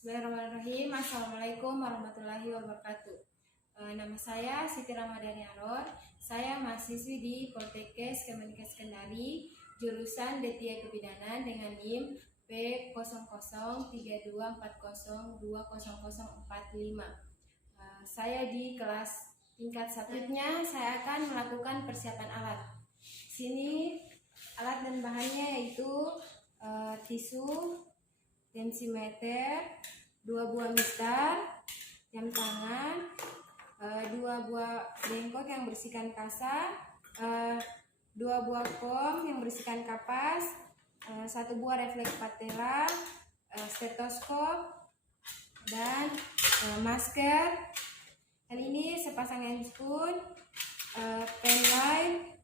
Bismillahirrahmanirrahim. Assalamualaikum warahmatullahi wabarakatuh. Nama saya Siti Ramadhani Aror. Saya mahasiswi di Poltekkes Kemenkes Kendari, jurusan D3 Kebidanan dengan NIM P003240200045. Saya di kelas tingkat 1. Selanjutnya saya akan melakukan persiapan alat. Sini alat dan bahannya yaitu tisu, tensimeter, 2 buah mistar, jam tangan, 2 buah bengkok yang berisikan kasa, 2 buah kom yang berisikan kapas, 1 buah refleks patella, stetoskop, dan masker. Kali ini sepasang handscoon, pen light,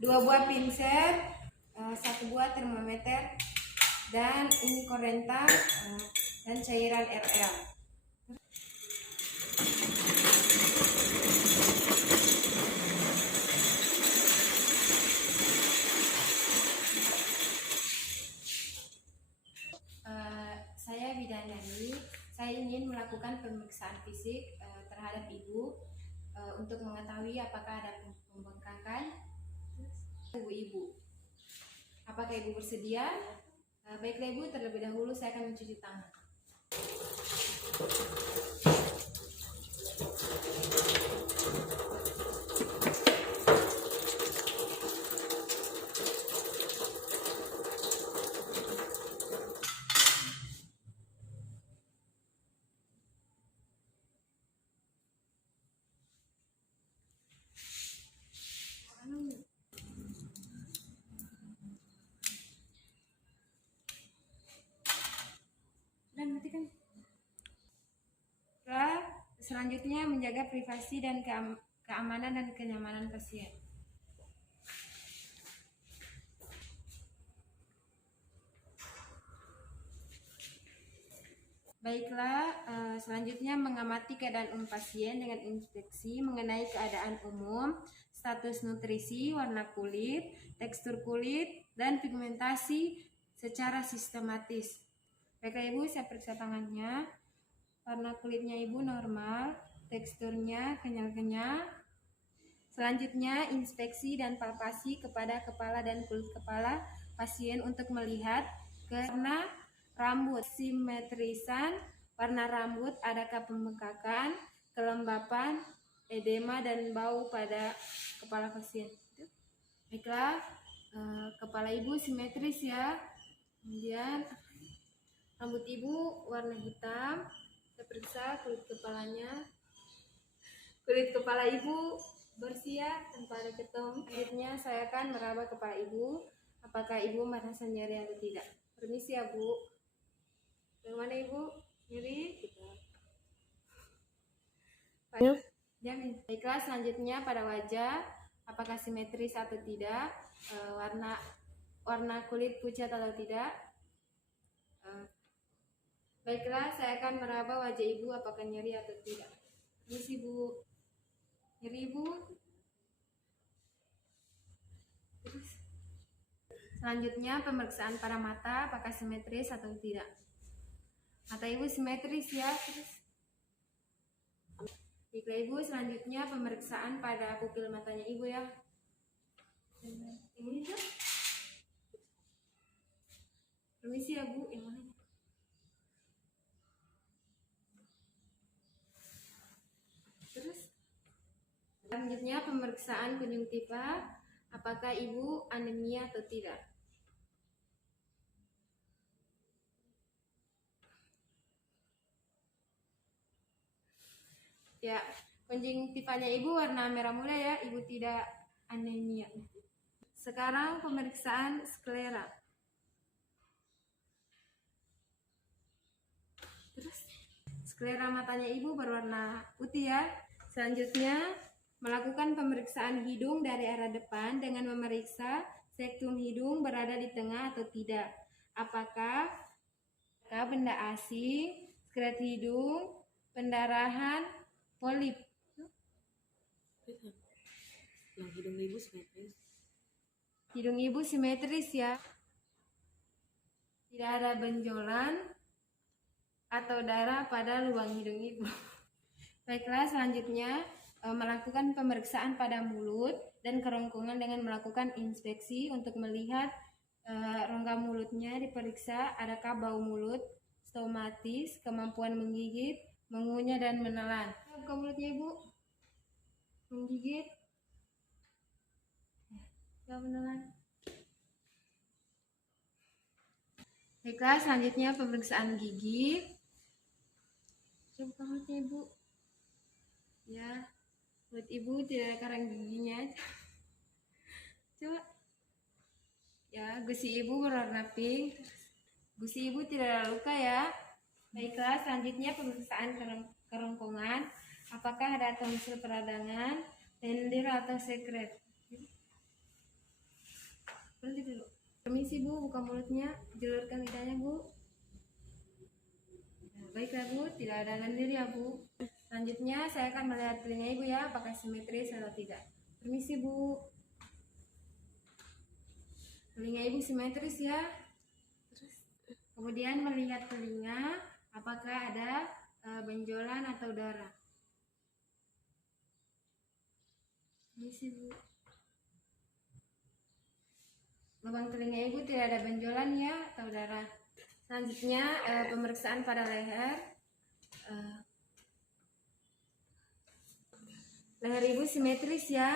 2 buah pinset, 1 buah termometer, dan ini korentang dan cairan RL. Saya bidadari. Saya ingin melakukan pemeriksaan fisik terhadap ibu untuk mengetahui apakah ada pembengkakan tubuh ibu. Apakah ibu bersedia? Baiklah ibu, terlebih dahulu saya akan mencuci tangan. Selanjutnya menjaga privasi dan keamanan dan kenyamanan pasien. Baiklah, selanjutnya mengamati keadaan pasien dengan inspeksi mengenai keadaan umum, status nutrisi, warna kulit, tekstur kulit, dan pigmentasi secara sistematis. Baiklah ibu, saya periksa tangannya. Warna kulitnya ibu normal, teksturnya kenyal-kenyal. Selanjutnya inspeksi dan palpasi kepada kepala dan kulit kepala pasien untuk melihat warna rambut, simetrisan warna rambut, adakah pembengkakan, kelembapan, edema, dan bau pada kepala pasien. Baiklah, kepala ibu simetris ya. Kemudian rambut ibu warna hitam. Kita periksa kulit kepalanya. Kulit kepala ibu bersih ya, tanpa ada ketom. Selanjutnya saya akan meraba kepala ibu. Apakah ibu merasa nyeri atau tidak? Permisi ya bu. Bagaimana ibu? Nyeri? Jamin. Baiklah, selanjutnya pada wajah. Apakah simetris atau tidak? Warna kulit pucat atau tidak? Baiklah, saya akan meraba wajah ibu apakah nyeri atau tidak. Permisi bu. Nyeri ibu? Terus. Selanjutnya pemeriksaan pada mata apakah simetris atau tidak. Mata ibu simetris ya. Terus. Baiklah ibu, selanjutnya pemeriksaan pada pupil matanya ibu ya. Ini tuh. Permisi ya bu, yang mana? Selanjutnya pemeriksaan konjungtiva, apakah ibu anemia atau tidak. Ya, konjungtivanya ibu warna merah muda ya, ibu tidak anemia. Sekarang pemeriksaan sklera. Terus sklera matanya ibu berwarna putih ya. Selanjutnya melakukan pemeriksaan hidung dari arah depan dengan memeriksa sektum hidung berada di tengah atau tidak. Apakah benda asing, sklet hidung, pendarahan, polip. Hidung ibu simetris. Hidung ibu simetris ya. Tidak ada benjolan atau darah pada lubang hidung ibu. Baiklah, selanjutnya melakukan pemeriksaan pada mulut dan kerongkongan dengan melakukan inspeksi untuk melihat rongga mulutnya diperiksa, adakah bau mulut, stomatis, kemampuan menggigit, mengunyah dan menelan. Buka mulutnya ibu, menggigit, ya menelan. Baiklah, selanjutnya pemeriksaan gigi. Coba buka mulutnya ibu. Ya, mulut ibu tidak ada karang giginya. Coba. Ya, gusi ibu berwarna pink. Gusi ibu tidak ada luka ya. Baiklah, selanjutnya pemeriksaan kerongkongan. Apakah ada tonsil peradangan, lendir atau sekret? Berhenti dulu. Permisi bu, buka mulutnya, julurkan lidahnya bu. Nah, baiklah bu, tidak ada lendir ya bu. Selanjutnya saya akan melihat telinga ibu ya, apakah simetris atau tidak. Permisi bu. Telinga ibu simetris ya. Kemudian melihat telinga, apakah ada benjolan atau darah. Permisi bu. Lubang telinga ibu tidak ada benjolan ya atau darah. Selanjutnya pemeriksaan pada leher. Leher ibu simetris ya.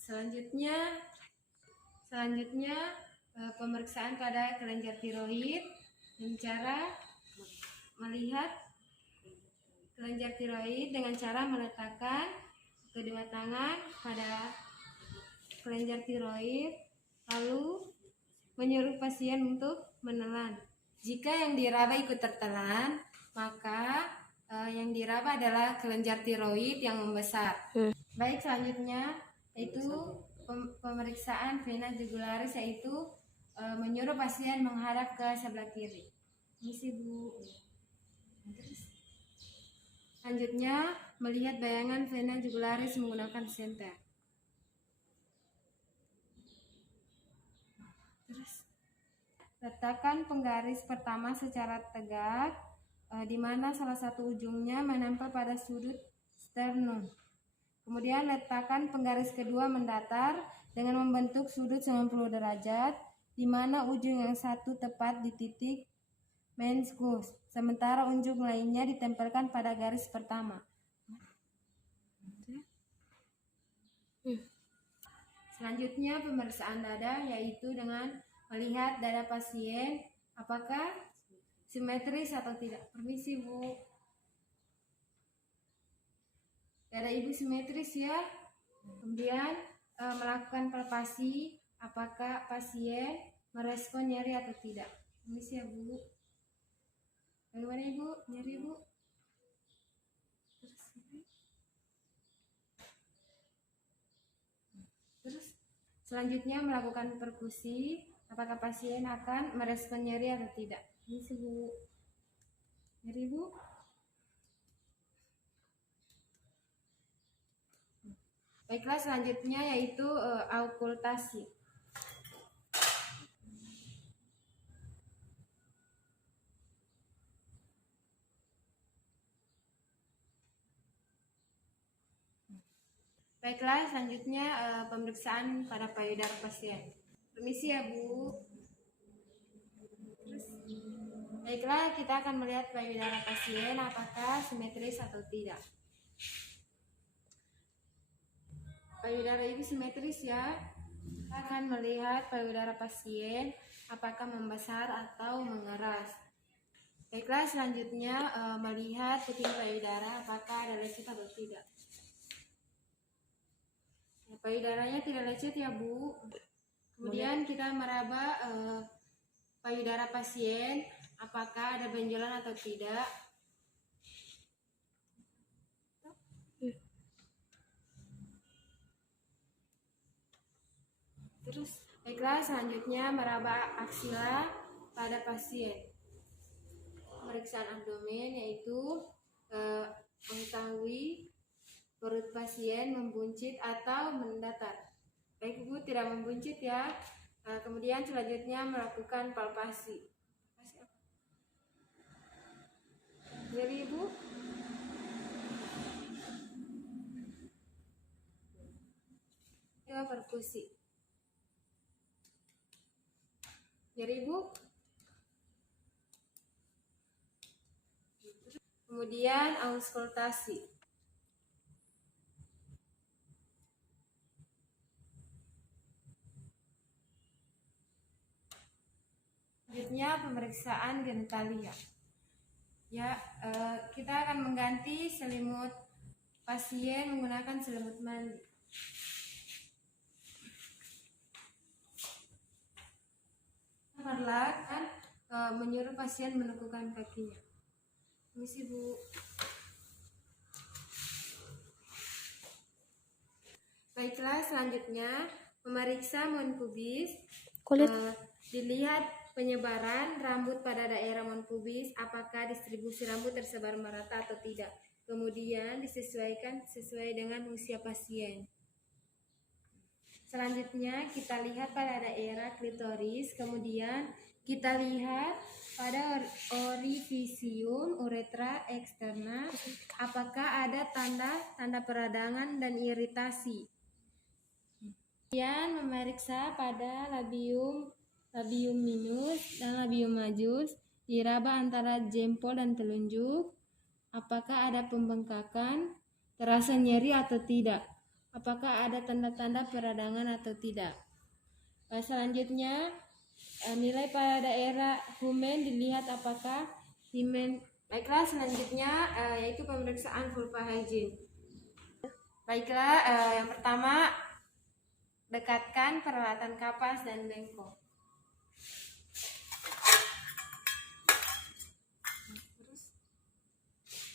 Selanjutnya pemeriksaan pada kelenjar tiroid dengan cara melihat kelenjar tiroid dengan cara meletakkan kedua tangan pada kelenjar tiroid, lalu menyuruh pasien untuk menelan. Jika yang diraba ikut tertelan, maka yang diraba adalah kelenjar tiroid yang membesar. Baik, selanjutnya yaitu pemeriksaan vena jugularis, yaitu menyuruh pasien menghadap ke sebelah kiri. Misi bu. Selanjutnya melihat bayangan vena jugularis menggunakan senter. Letakkan penggaris pertama secara tegak, di mana salah satu ujungnya menempel pada sudut sternum. Kemudian letakkan penggaris kedua mendatar dengan membentuk sudut 90 derajat, di mana ujung yang satu tepat di titik meniskus, sementara ujung lainnya ditempelkan pada garis pertama. Selanjutnya pemeriksaan dada, yaitu dengan melihat dada pasien apakah simetris atau tidak. Permisi bu. Dada ibu simetris ya. Kemudian melakukan palpasi, apakah pasien merespon nyeri atau tidak. Permisi ya bu. Bagaimana ibu? Nyeri bu? Terus selanjutnya melakukan perkusi, apakah pasien akan merespon nyeri atau tidak. Permisi bu. Nyeri bu? Baiklah, selanjutnya yaitu aukultasi. Baiklah, selanjutnya pemeriksaan pada payudara pasien. Permisi ya bu. Baiklah, kita akan melihat payudara pasien apakah simetris atau tidak. Payudara ibu simetris ya. Kita akan melihat payudara pasien apakah membesar atau mengeras. Baiklah, selanjutnya melihat puting payudara apakah ada lecet atau tidak. Ya, payudaranya tidak lecet ya bu. Kemudian kita meraba payudara pasien apakah ada benjolan atau tidak. Terus baiklah, selanjutnya meraba aksila pada pasien. Pemeriksaan abdomen yaitu mengetahui perut pasien membuncit atau mendatar. Baik ibu, tidak membuncit ya. Kemudian selanjutnya melakukan palpasi. diskusi. Nyeri Bu? Kemudian auskultasi. Selanjutnya pemeriksaan genitalia. Ya, kita akan mengganti selimut pasien menggunakan selimut mandi. Perlahan menyuruh pasien menekukan kakinya. Permisi Bu. Baiklah, selanjutnya memeriksa mohon pubis. Kulit. Dilihat penyebaran rambut pada daerah mohon pubis, apakah distribusi rambut tersebar merata atau tidak. Kemudian disesuaikan sesuai dengan usia pasien. Selanjutnya kita lihat pada daerah klitoris, kemudian kita lihat pada orifisium uretra eksterna, apakah ada tanda peradangan dan iritasi. Kemudian memeriksa pada labium minus dan labium majus, diraba antara jempol dan telunjuk, apakah ada pembengkakan, terasa nyeri atau tidak, apakah ada tanda-tanda peradangan atau tidak. Selanjutnya nilai pada daerah humen dilihat apakah himen. Baiklah, selanjutnya yaitu pemeriksaan vulva hygiene. Baiklah, yang pertama dekatkan peralatan kapas dan bengkok.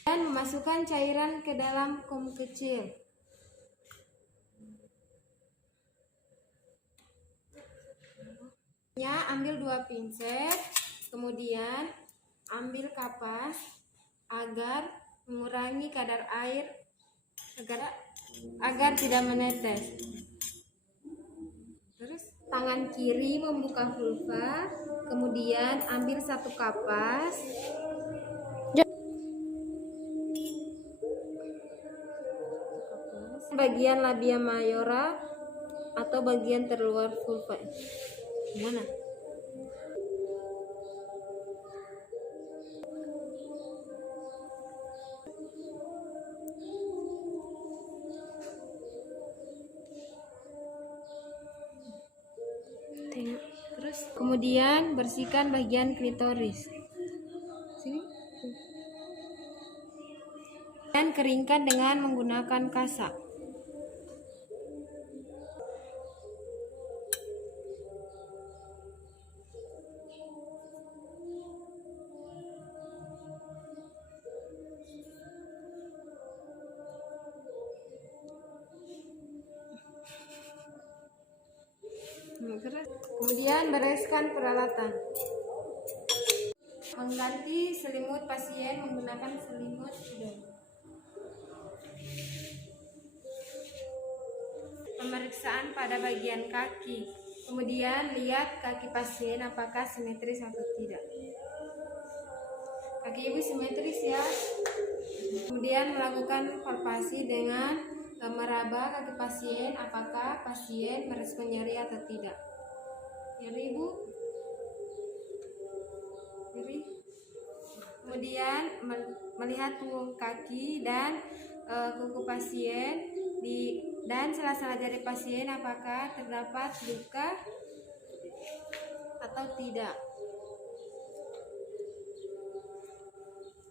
Dan memasukkan cairan ke dalam kom kecil. Ambil 2 pinset, kemudian ambil kapas agar mengurangi kadar air agar tidak menetes. Terus tangan kiri membuka vulva, kemudian ambil 1 kapas. Bagian labia mayora atau bagian terluar vulva. Gimana? Tengok. Terus kemudian bersihkan bagian klitoris. Sini. Dan keringkan dengan menggunakan kasak. Kemudian bereskan peralatan. Mengganti selimut pasien menggunakan selimut hidung. Pemeriksaan pada bagian kaki. Kemudian lihat kaki pasien apakah simetris atau tidak. Kaki ibu simetris ya. Kemudian melakukan palpasi dengan meraba kaki pasien apakah pasien merespon nyeri atau tidak. Nyeri Bu? Nyeri? Kemudian melihat punggung kaki dan kuku pasien dan sela-sela jari pasien apakah terdapat luka atau tidak.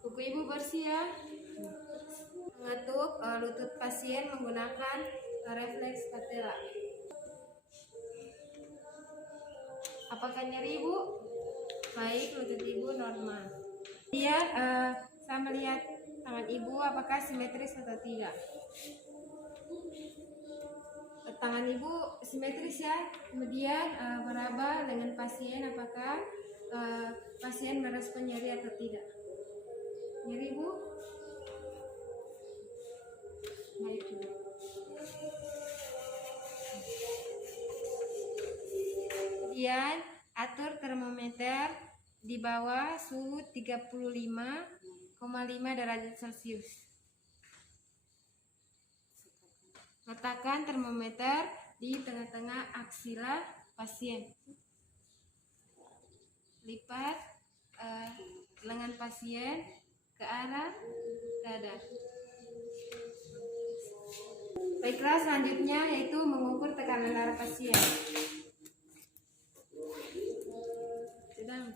Kuku ibu bersih ya. Mengetuk lutut pasien menggunakan refleks patella. Apakah nyeri ibu? Baik, lutut ibu normal. Kemudian saya melihat tangan ibu apakah simetris atau tidak. Tangan ibu simetris ya. Kemudian meraba dengan pasien apakah pasien merespon nyeri atau tidak. Nyeri ibu? Baik. Kemudian atur termometer di bawah suhu 35,5 derajat Celcius. Letakkan termometer di tengah-tengah aksila pasien. Lipat lengan pasien ke arah dada. Baiklah, selanjutnya yaitu mengukur tekanan darah pasien. Sedang.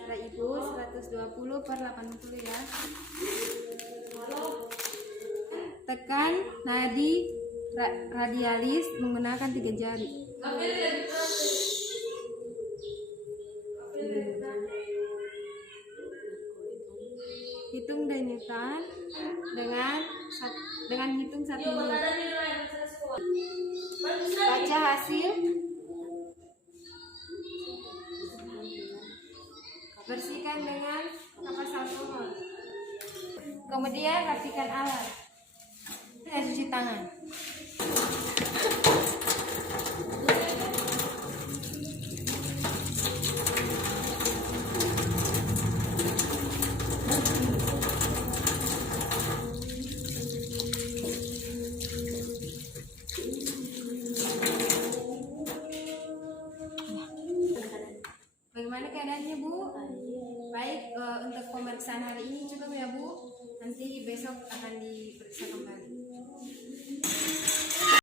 Darah ibu 120/80 ya. Tekan nadi radialis menggunakan 3 jari. Hitung denyutan dengan hitung 1 menit. Baca hasil. Bersihkan dengan kapas alkohol. Kemudian rapikan alat. Dengan cuci tangan. Bagaimana keadaannya, Bu? Baik, untuk pemeriksaan hari ini cukup ya, Bu. Nanti besok akan di